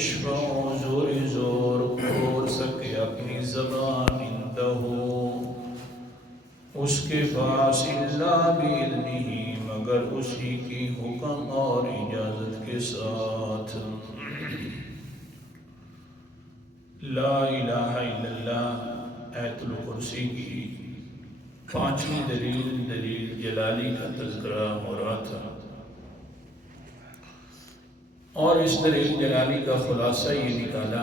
یشفع زور زور کھول سکے اپنی زبان اندہ اس کے پاس الا باذنہ مگر اسی کی حکم اور اجازت کے ساتھ. لا الہ الا اللہ آیت الکرسی کی پانچویں دلیل جلالی کا تذکرہ ہو رہا تھا، اور اس دلیل جلالی کا خلاصہ یہ نکالا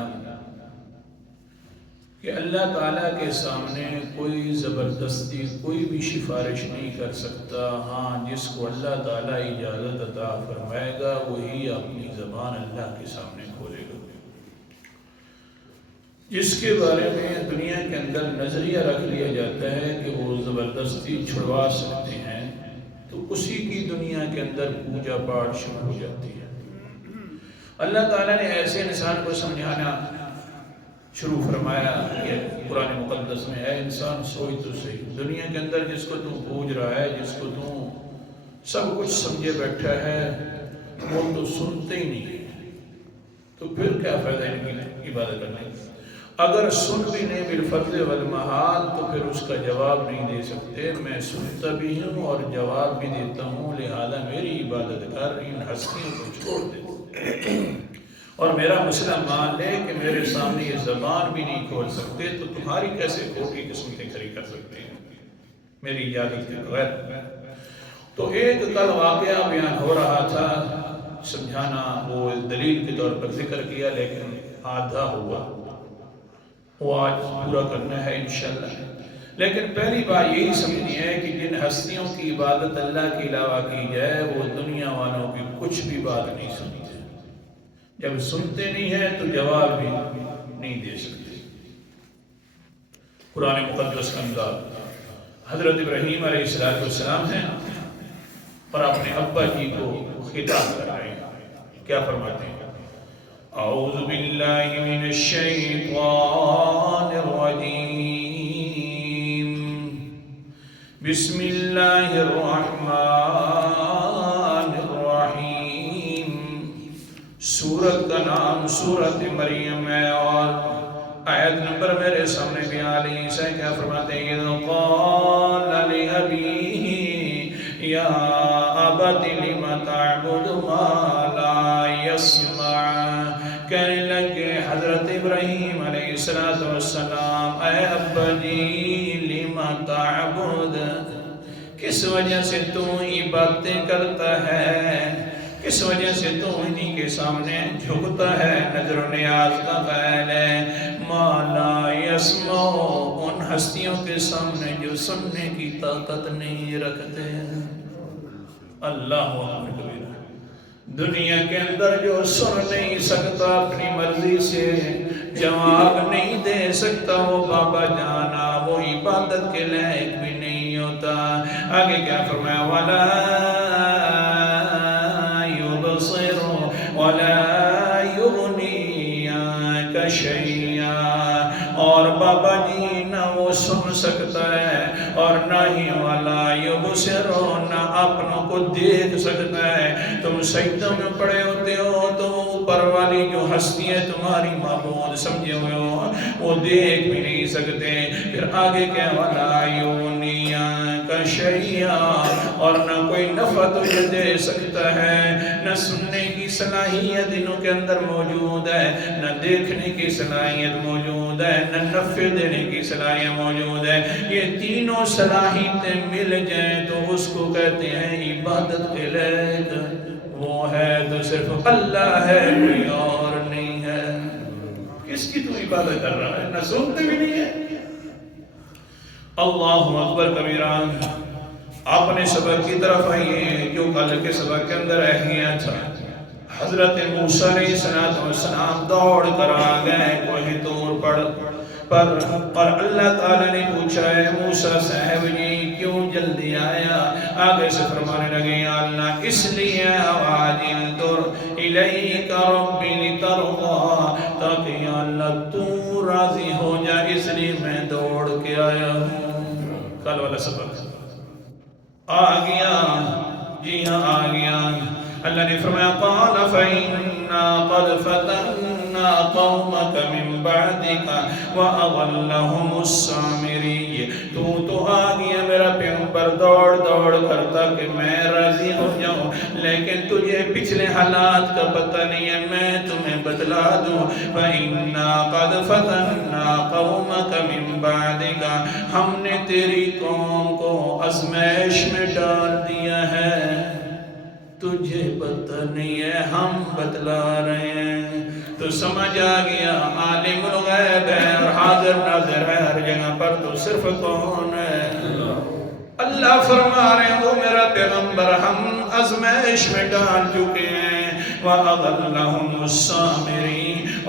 کہ اللہ تعالیٰ کے سامنے کوئی زبردستی کوئی بھی سفارش نہیں کر سکتا. ہاں، جس کو اللہ تعالیٰ اجازت عطا فرمائے گا وہی اپنی زبان اللہ کے سامنے کھولے گا. جس کے بارے میں دنیا کے اندر نظریہ رکھ لیا جاتا ہے کہ وہ زبردستی چھڑوا سکتے ہیں، تو اسی کی دنیا کے اندر پوجا پاٹ شروع ہو جاتی ہے. اللہ تعالیٰ نے ایسے انسان کو سمجھانا شروع فرمایا کہ قرآن مقدس میں، اے انسان سوچ تو صحیح، دنیا کے اندر جس کو تو پوج رہا ہے، جس کو تو سب کچھ سمجھے بیٹھا ہے، وہ تو سنتے ہی نہیں، تو پھر کیا فائدہ ان کی عبادت کرنے کا؟ اگر سن بھی نہیں بالفضل والمحال تو پھر اس کا جواب نہیں دے سکتے. میں سنتا بھی ہوں اور جواب بھی دیتا ہوں، لہذا میری عبادت کر، ان ہستیوں کو چھوڑ دے اور میرا مسئلہ مان لے کہ میرے سامنے یہ زبان بھی نہیں کھول سکتے، تو تمہاری کیسے کھوٹی قسمتیں کھڑی کر سکتے ہیں میری اجازت کے بغیر. تو ایک کل واقعہ بیان ہو رہا تھا، سمجھانا وہ دلیل کے طور پر ذکر کیا لیکن آدھا ہوا، وہ آج پورا کرنا ہے انشاءاللہ. لیکن پہلی بات یہی سمجھنی ہے کہ جن ہستیوں کی عبادت اللہ کے علاوہ کی جائے وہ دنیا والوں کی کچھ بھی بات نہیں سنتے. جب سنتے نہیں ہیں تو جواب بھی نہیں دے سکتے. قرآن مقدس کا انداز حضرت ابراہیم علیہ السلام ہیں اور اپنے ابا جی کو خطاب کر رہے ہیں. کیا فرماتے ہیں؟ اعوذ باللہ من الشیطان الرجیم، بسم اللہ الرحمن الرحیم. سورت کا نام سورت مریم ہے اور آیت نمبر میرے سامنے بھی آ رہی ہے. کیا فرماتے ہیں؟ اذ قال لأبیہ یا ابت لم تعبد ما لا يسمع. کہنے لگے حضرت ابراہیم علیہ السلام، اے ابا جی، لم تعبد، کس وجہ سے تو عبادتیں کرتا ہے، کس وجہ سے تو انہی کے سامنے جھکتا ہے، نظر و نیاز کا قائل ہے. ما لا يسمع، ان ہستیوں کے سامنے جو سننے کی طاقت نہیں رکھتے. اللہ اکبر. دنیا کے اندر جو سن نہیں سکتا، اپنی مرضی سے جواب نہیں دے سکتا، وہ بابا جانا وہ عبادت کے لائق بھی نہیں ہوتا. آگے کیا فرمایا؟ وَلَا يُبْصِرُ وَلَا يُغْنِي عَنْكَ شَيْئًا. اور بابا جی نہ وہ سن سکتا ہے اور نہ ہی وَلَا يُبْصِرُ، نہ اپنوں کو دیکھ سکتا ہے. تم سجدوں میں پڑے ہوتے ہو تو اوپر والی جو ہستی ہے تمہاری معبود سمجھے ہوئے ہو، وہ دیکھ بھی نہیں سکتے. پھر آگے کیا؟ وَلَا يُغْنِي عَنْكَ شَيْئًا، اور نہ کوئی نفع تجھے دے سکتا ہے. نہ سننے کی صلاحیت انہوں کے اندر موجود ہے، نہ دیکھنے کی صلاحیت موجود ہے، نہ نفع دینے کی صلاحیت موجود ہے. یہ تینوں صلاحیتیں مل جائیں تو اس کو کہتے ہیں عبادت کے لائق. وہ ہے تو صرف اللہ ہے، کوئی اور نہیں ہے. کس کی تو عبادت کر رہا ہے؟ نہ سنتے بھی نہیں ہے. اللہ اکبر کبیرہ. اپنے سبق کی طرف آئیے جو کل کے سبق کے اندر رہ گیا تھا. حضرت موسیٰ علیہ السلام دوڑ کر آ گئے کوہ طور پر اور اللہ تعالیٰ نے پوچھا ہے موسیٰ صاحب جی کیوں جلدی آیا؟ آگے سے فرمانے لگے یا اللہ اس لیے عواجلت الیک ربی لترضی، تاکہ یا اللہ تو راضی ہو جا، اس لیے میں دوڑ کے آیا ہوں. کل والا سبق آ گیا، جی ہاں آ گیا. اللہ نے فرمایا قال فإنا قد فتنا قومك من بعدك وأضلهم السامري. تو آ گیا میرا پیغمبر دوڑ دوڑ کرتا کہ میں راضی ہو جاؤں، لیکن تجھے پچھلے حالات کا پتہ نہیں ہے، میں تمہیں بتلا دوں. فَإِنَّا قَدْ فَتَنَّا قَوْمَكَ مِن بَعْدِكَ، ہم نے تیری قوم کو آزمائش میں ڈال دیا ہے، تجھے پتہ نہیں ہے، ہم بتلا رہے ہیں. تو سمجھ آ گیا عالم الغیب ہے اور حاضر ناظر ہے ہر جگہ پر، تو صرف کون ہے؟ اللہ فرما رہے ہیں وہ میرا پیغمبر ہم آزمائش میں ڈال چکے ہیں. وَأَضَلَّهُمُ السَّامِرِي،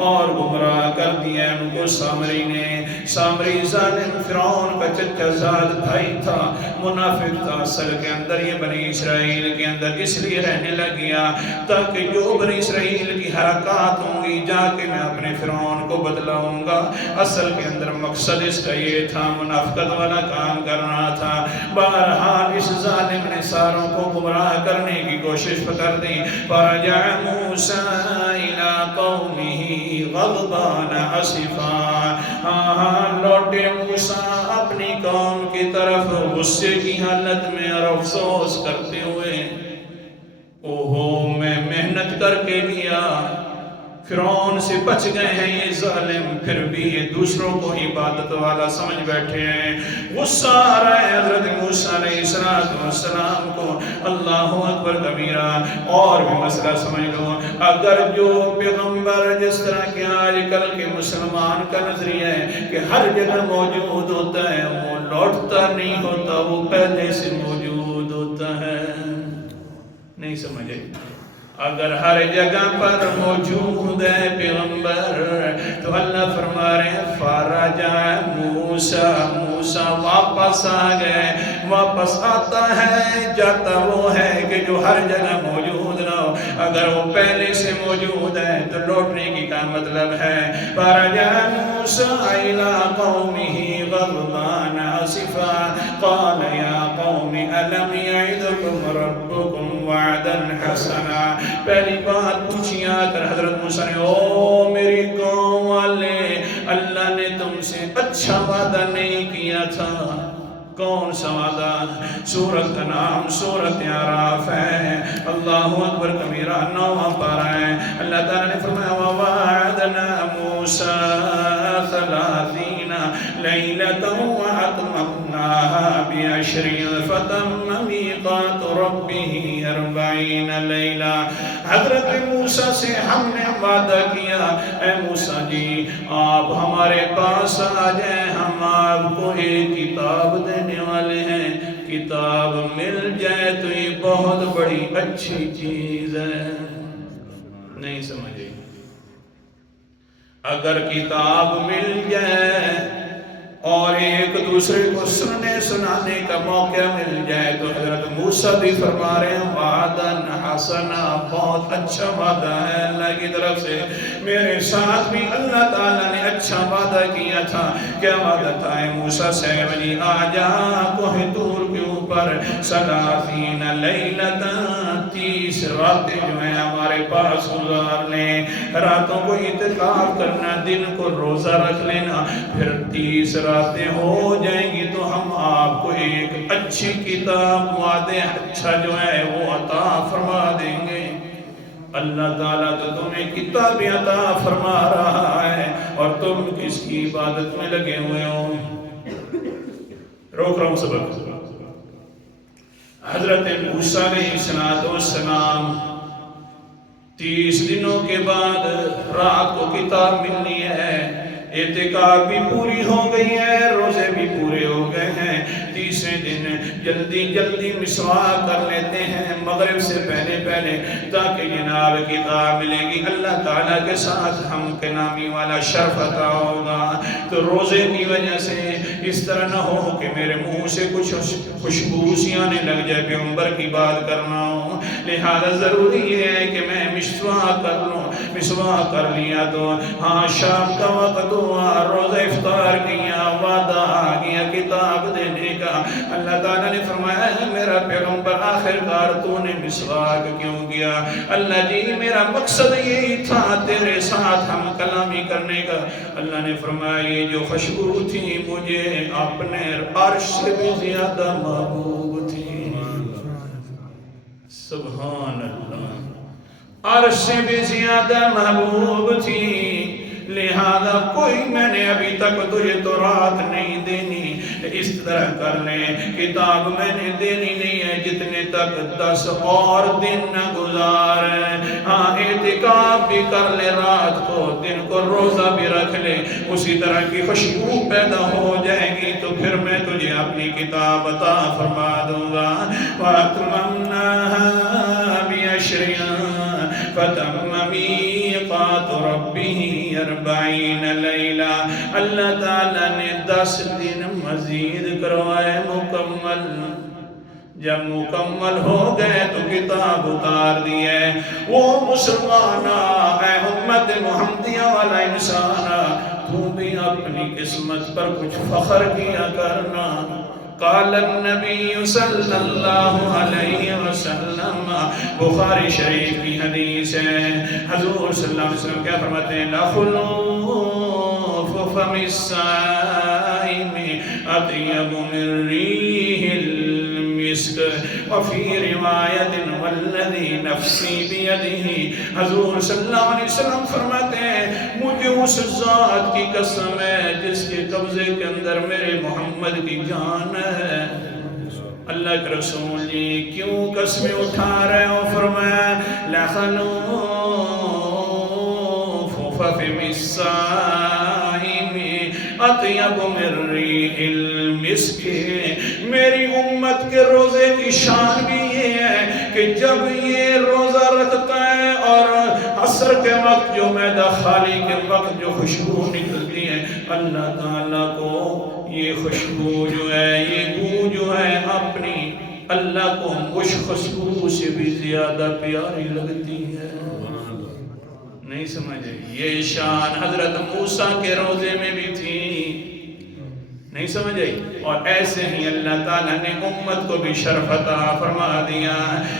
اور گمراہ کر دیا ان کو سامری نے. سامری ظالم فرعون کا چچا زاد بھائی تھا، منافق تھا اصل کے اندر. یہ بنی اسرائیل کے اندر اس لیے رہنے لگ گیا تاکہ جو بنی اسرائیل کی حرکات ہوں گی جا کے میں اپنے فرعون کو بتلاؤں گا. اصل کے اندر مقصد اس کا یہ تھا، منافقت والا کام کرنا تھا. بہرحال اس ظالم نے ساروں کو گمراہ کرنے کی کوشش کر دی. فرجع موسیٰ الی قومہ غضبان اسفا، لوٹے موسیٰ اپنی قوم کی طرف غصے کی حالت میں اور افسوس کرتے ہوئے. اوہو میں محنت کر کے لیا، فرعون سے بچ گئے ہیں یہ ظالم، پھر بھی یہ دوسروں کو عبادت والا سمجھ بیٹھے ہیں. غصہ آ رہا ہے حضرت موسیٰ علیہ السلام کو. اللہ اکبر کبیرہ. اور بھی مسئلہ سمجھ لو، اگر جو پیغمبر جس طرح کہ آج کل کے مسلمان کا نظریہ ہے کہ ہر جگہ موجود ہوتا ہے، وہ لوٹتا نہیں ہوتا، وہ پہلے سے موجود ہوتا ہے. نہیں سمجھے؟ اگر ہر جگہ پر موجود ہے پیغمبر تو اللہ فرما رہے ہیں فرجع موسیٰ واپس آ گئے. واپس آتا ہے جاتا وہ ہے کہ جو ہر جگہ موجود نہ ہو. اگر وہ پہلے سے موجود ہے تو لوٹنے کی کا مطلب ہے. فرجع موسیٰ الی قومہ غضبان اسفا قال یا قوم الم یعدکم ربکم وعدا حسنا. پہلی بات پوچھی آ کر حضرت موسیٰ نے، او میری قوم والے، اللہ نے تم سے اچھا وعدہ نہیں کیا تھا؟ کون سا وعدہ؟ سورت کا نام سورت اعراف ہے. اللہ اکبر کبیرہ. 9واں پارہ ہے. اللہ تعالیٰ نے فرمایا وَوَعَدْنَا مُوسَىٰ 30 لَيْلَةً وَأَتْمَمْنَاهَا بِعَشْرٍ فَتَمَّ مِيقَاتُ رَبِّهِ 40 لَيْلَةً. حضرت موسیٰ سے ہم نے وعدہ کیا، اے موسیٰ جی آپ ہمارے پاس آ جائیں، ہم آپ کو ایک کتاب دینے والے ہیں. کتاب مل جائے تو یہ بہت بڑی اچھی چیز ہے. نہیں سمجھے؟ اگر کتاب مل جائے اور ایک دوسرے کو سننے سنانے کا موقع مل جائے تو حضرت موسیٰ بھی فرما رہے ہیں وعدن حسنا، بہت اچھا وعدہ ہے اللہ کی طرف سے. میرے ساتھ بھی اللہ تعالیٰ نے اچھا وعدہ کیا تھا. کیا وعدہ تھا؟ اے موسیٰ صاحب جی آ جا کوہ طور کے اوپر 30 لیلتاً، 30 راتیں جو ہیں ہمارے پاس گزار لیں. راتوں کو اعتکاف کرنا، دن کو روزہ رکھ لینا، پھر 30 راتیں ہو جائیں گی تو ہم آپ کو ایک اچھی کتاب وعدے اچھا جو ہے وہ عطا فرما دیں گے. اللہ تعالیٰ تو تمہیں کتاب عطا فرما رہا ہے اور تم کس کی عبادت میں لگے ہوئے ہو. روک رہا ہوں سبق. حضرت موسیٰ علیہ السلام 30 دنوں کے بعد رات کو کتاب ملنی ہے. اعتکاف بھی پوری ہو گئی ہے، روزے بھی پورے ہو گئے ہیں. تیسرے دن جلدی جلدی مسواک کر لیتے ہیں مغرب سے پہلے پہلے تاکہ جناب کتاب ملے گی. اللہ تعالیٰ کے ساتھ ہم کے نامی والا شرف عطا ہوگا. تو روزے کی وجہ سے اس طرح نہ ہو کہ میرے منہ سے کچھ خوشبو سی آنے لگ جائے، پیغمبر کی بات کرنا ہو. لہذا ضروری یہ ہے کہ میں مسواک کر لوں. مسواک کر لیا تو ہاں شام کا وقت ہوا، روزہ افطار کیا، وعدہ آ گیا کتاب دینے کا۔ اللہ تعالیٰ نے فرمایا ہے میرا پیغمبر آخر کار تو نے مسواک کیوں کیا؟ اللہ جی میرا مقصد یہی تھا تیرے ساتھ ہم کلامی کرنے کا۔ اللہ نے فرمایا یہ جو خوشبو تھی مجھے اپنے عرش سے بھی زیادہ محبوب تھی۔ سبحان اللہ، عرش سے بھی زیادہ محبوب تھی، لہذا کوئی میں نے ابھی تک تجھے تو رات نہیں دینی، اس طرح کر لیں کتاب میں نے دینی نہیں ہے جتنے تک 10 اور دن نہ گزارے۔ ہاں اعتکاف بھی کر لے رات کو، دن کو روزہ بھی رکھ لے، اسی طرح کی خوشبو پیدا ہو جائے گی تو پھر میں تجھے اپنی کتاب عطا فرما دوں گا۔ وَأَتْمَمْنَاهَا بِعَشْرٍ فَتَمَّ مِيقَاتُ رَبِّهِ 40 لَيْلَةً۔ اللہ تعالیٰ نے 10 دن مزید کروائے مکمل۔ جب مکمل ہو گئے تو کتاب اتار دی ہے۔ وہ مسلمانہ اے امت محمدیہ والا انسانہ، تو بھی اپنی قسمت پر کچھ فخر کیا کرنا۔ قال النبی صلی اللہ علیہ وسلم، بخاری شریف کی حدیث ہے، حضور صلی اللہ علیہ وسلم کیا فرماتے ہیں؟ لَخُلُوفُ فَمِ الصَّائِمِ أَطْيَبُ مِن رِّيحِ الْمِسْكِ وَفِي رِوَایَةٍ وَالَّذِي نَفْسِي بِيَدِهِ۔ حضور صلی اللہ علیہ وسلم فرماتے ہیں مجھے اس ذات کی قسم ہے جس کے قبضے کے اندر میرے محمد کی جان ہے۔ اللہ کے رسول جی کیوں قسمیں اٹھا رہے ہو؟ فرمایا لَخَلُوفُ فَمِ الصَّائِمِ أَطْيَبُ مِن رِّيحِ الْمِسْكِ، میری امت کے روزے کی شان بھی یہ ہے کہ جب یہ روزہ رکھتا ہے اور عصر کے وقت جو معدہ خالی کے وقت جو خوشبو نکلتی ہے، اللہ تعالیٰ کو یہ خوشبو جو ہے، یہ بو جو ہے اپنی اللہ کو اس خوشبو سے بھی زیادہ پیاری لگتی ہے۔ نہیں سمجھے؟ یہ شان حضرت موسیٰ کے روزے میں بھی تھی، نہیں سمجھے؟ اور ایسے ہی اللہ تعالیٰ نے امت کو بھی شرف عطا فرما دیا۔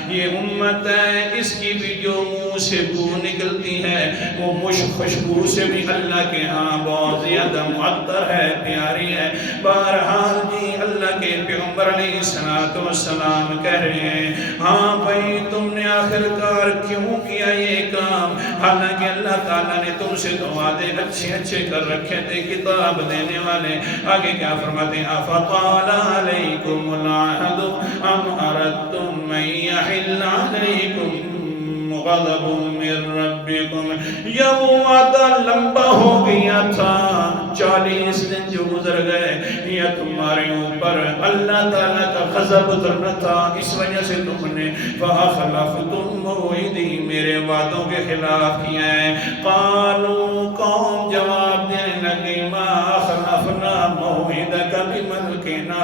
یہ امت ہے، اس کی بھی جو منہ سے بو نکلتی ہے وہ خوشبو سے بھی اللہ کے ہاں بہت زیادہ معطر ہے، پیاری ہے۔ بہرحال جی اللہ کے پیغمبر علیہ السلام کہہ رہے ہیں ہاں بھائی تم نے آخر کار کیوں کیا یہ کام؟ حالانکہ اللہ تعالیٰ نے تم سے تو وعدے اچھے کر رکھے تھے کتاب دینے والے۔ آگے کیا فرماتے ہیں؟ أَفَطَالَ عَلَيْكُمُ الْعَهْدُ أَمْ أَرَدْتُم أَن يَحِلَّ عَلَيْكُمْ غَضَبٌ مِّن رَّبِّكُمْ۔ یا وہ وعدہ لمبا ہو گیا تھا، 40 دن جو گزر گئے، یا تمہارے اوپر اللہ تعالیٰ کا غضب اترنا تھا، اس وجہ سے تم نے فَأَخْلَفْتُم مَّوْعِدِي، میرے وعدوں کے خلاف کیا ہے۔ قالوا، قوم جواب دینے لگے ما اخلفنا موعدک بملکنا،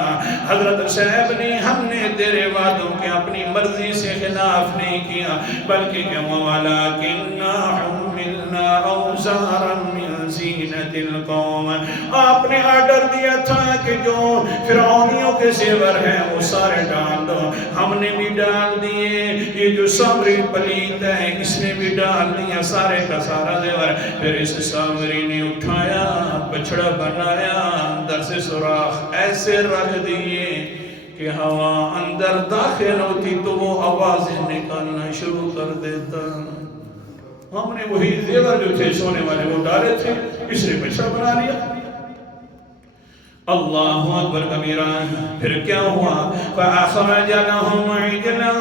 حضرت صاحب نے ہم نے تیرے وعدوں کے اپنی مرضی سے خلاف نہیں کیا، بلکہ کہ وَلَكِنَّا حُمِّلْنَا أَوْزَارًا مِّن زِینَةِ الْقَوْمِ، آپ نے آرڈر دیا تھا کہ جو فرعونیوں کے زیور ہیں وہ سارے ڈال دو، ہم نے بھی ڈال دیے، یہ جو سامری پلیت ہے اس نے بھی ڈال دیا سارے کا سارا زیور۔ پھر اس سامری نے اٹھایا، بچڑا بنایا، اندر سے سوراخ ایسے رکھ دیے کہ ہوا اندر داخل ہوتی تو وہ آوازیں نکالنا شروع کر دیتا۔ ہم نے وہی زیور جو تھے سونے والے وہ ڈالے تھے، اس نے بچڑا بنا لیا۔ اللہ اکبر کبیرہ۔ پھر کیا ہوا؟ فَأَخْرَجَ لَهُمْ عِجْلًا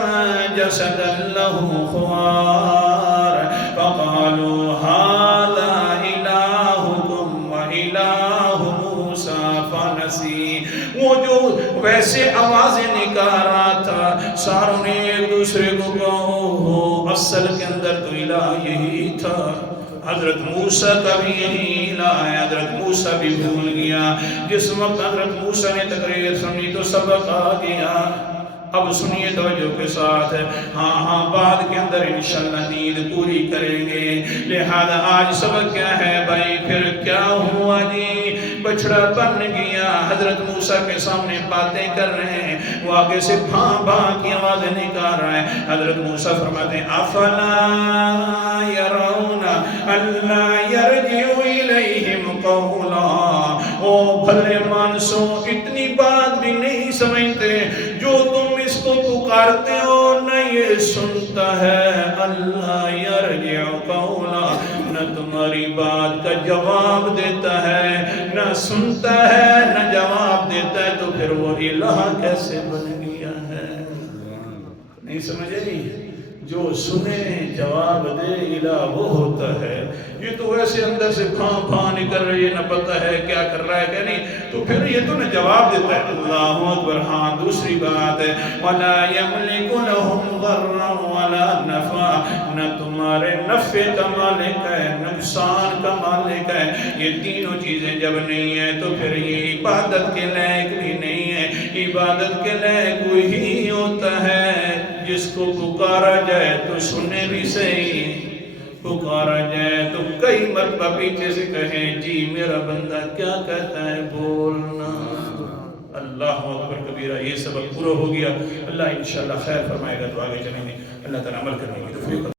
جَسَدًا لَهُ خُوَارٌ فَقَالُوا هَذَا إِلَٰهُكُمْ وَإِلَٰهُ مُوسَىٰ فَنَسِيَ۔ وہ جو ویسے آوازیں نکال رہا تھا، ساروں نے ایک دوسرے کو کہا اصل کے اندر تو الہ یہی تھا، حضرت موسیٰ کا بھی یہی الہ ہے، حضرت موسیٰ بھی بھول گیا۔ جس وقت حضرت موسیٰ نے تقریر سنی تو سبق آ گیا۔ اب سنیے توجہ کے ساتھ، ہاں بعد کے اندر انشاءاللہ نیند پوری کریں گے، لہذا آج سبق کیا ہے بھائی؟ پھر کیا ہوا جی؟ بچڑا بن گیا، حضرت موسیٰ کے سامنے باتیں کر رہے ہیں، وہ آگے سے بھاں بھاں کی آوازیں نکال رہا ہے۔ حضرت موسیٰ فرماتے ہیں افلا یرون اللہ یرجع الیہم قولا، او بھلے مانسو اتنی بات بھی نہیں سمجھتے، جو تم اس کو پکارتے ہو نہ یہ سنتا ہے، اللہ یرجع قولا، نہ تمہاری بات کا جواب دیتا ہے، نہ سنتا ہے نہ جواب دیتا ہے، تو پھر وہ الہ کیسے بن گیا ہے؟ نہیں سمجھے نہیں؟ جو سنے جواب دے الہ وہ ہوتا ہے۔ یہ تو ویسے اندر سے پھاں پھاں نکل رہی ہے، نہ پتہ ہے کیا کر رہا ہے کہ نہیں، تو پھر یہ تو نہ جواب دیتا ہے۔ اللہ اکبر۔ ہاں دوسری بات ہے وَلَا يَمْلِكُ لَهُمْ ضَرًّا وَلَا نَفْعًا، نہ تمہارے نفع کا مالک ہے نقصان کا مالک ہے۔ یہ تینوں چیزیں جب نہیں ہیں تو پھر یہ عبادت کے لائق بھی نہیں ہے۔ عبادت کے لائق وہی ہوتا ہے جس کو پکارا جائے تو سنے بھی صحیح، پکارا جائے تو کئی مرتبہ پیچھے سے کہیں جی میرا بندہ کیا کہتا ہے بولنا۔ اللہ اکبر کبیرہ۔ یہ سبق پورا ہو گیا۔ اللہ انشاءاللہ خیر فرمائے گا تو آگے چلیں گے۔ اللہ تعالیٰ عمل کرنے کی توفیق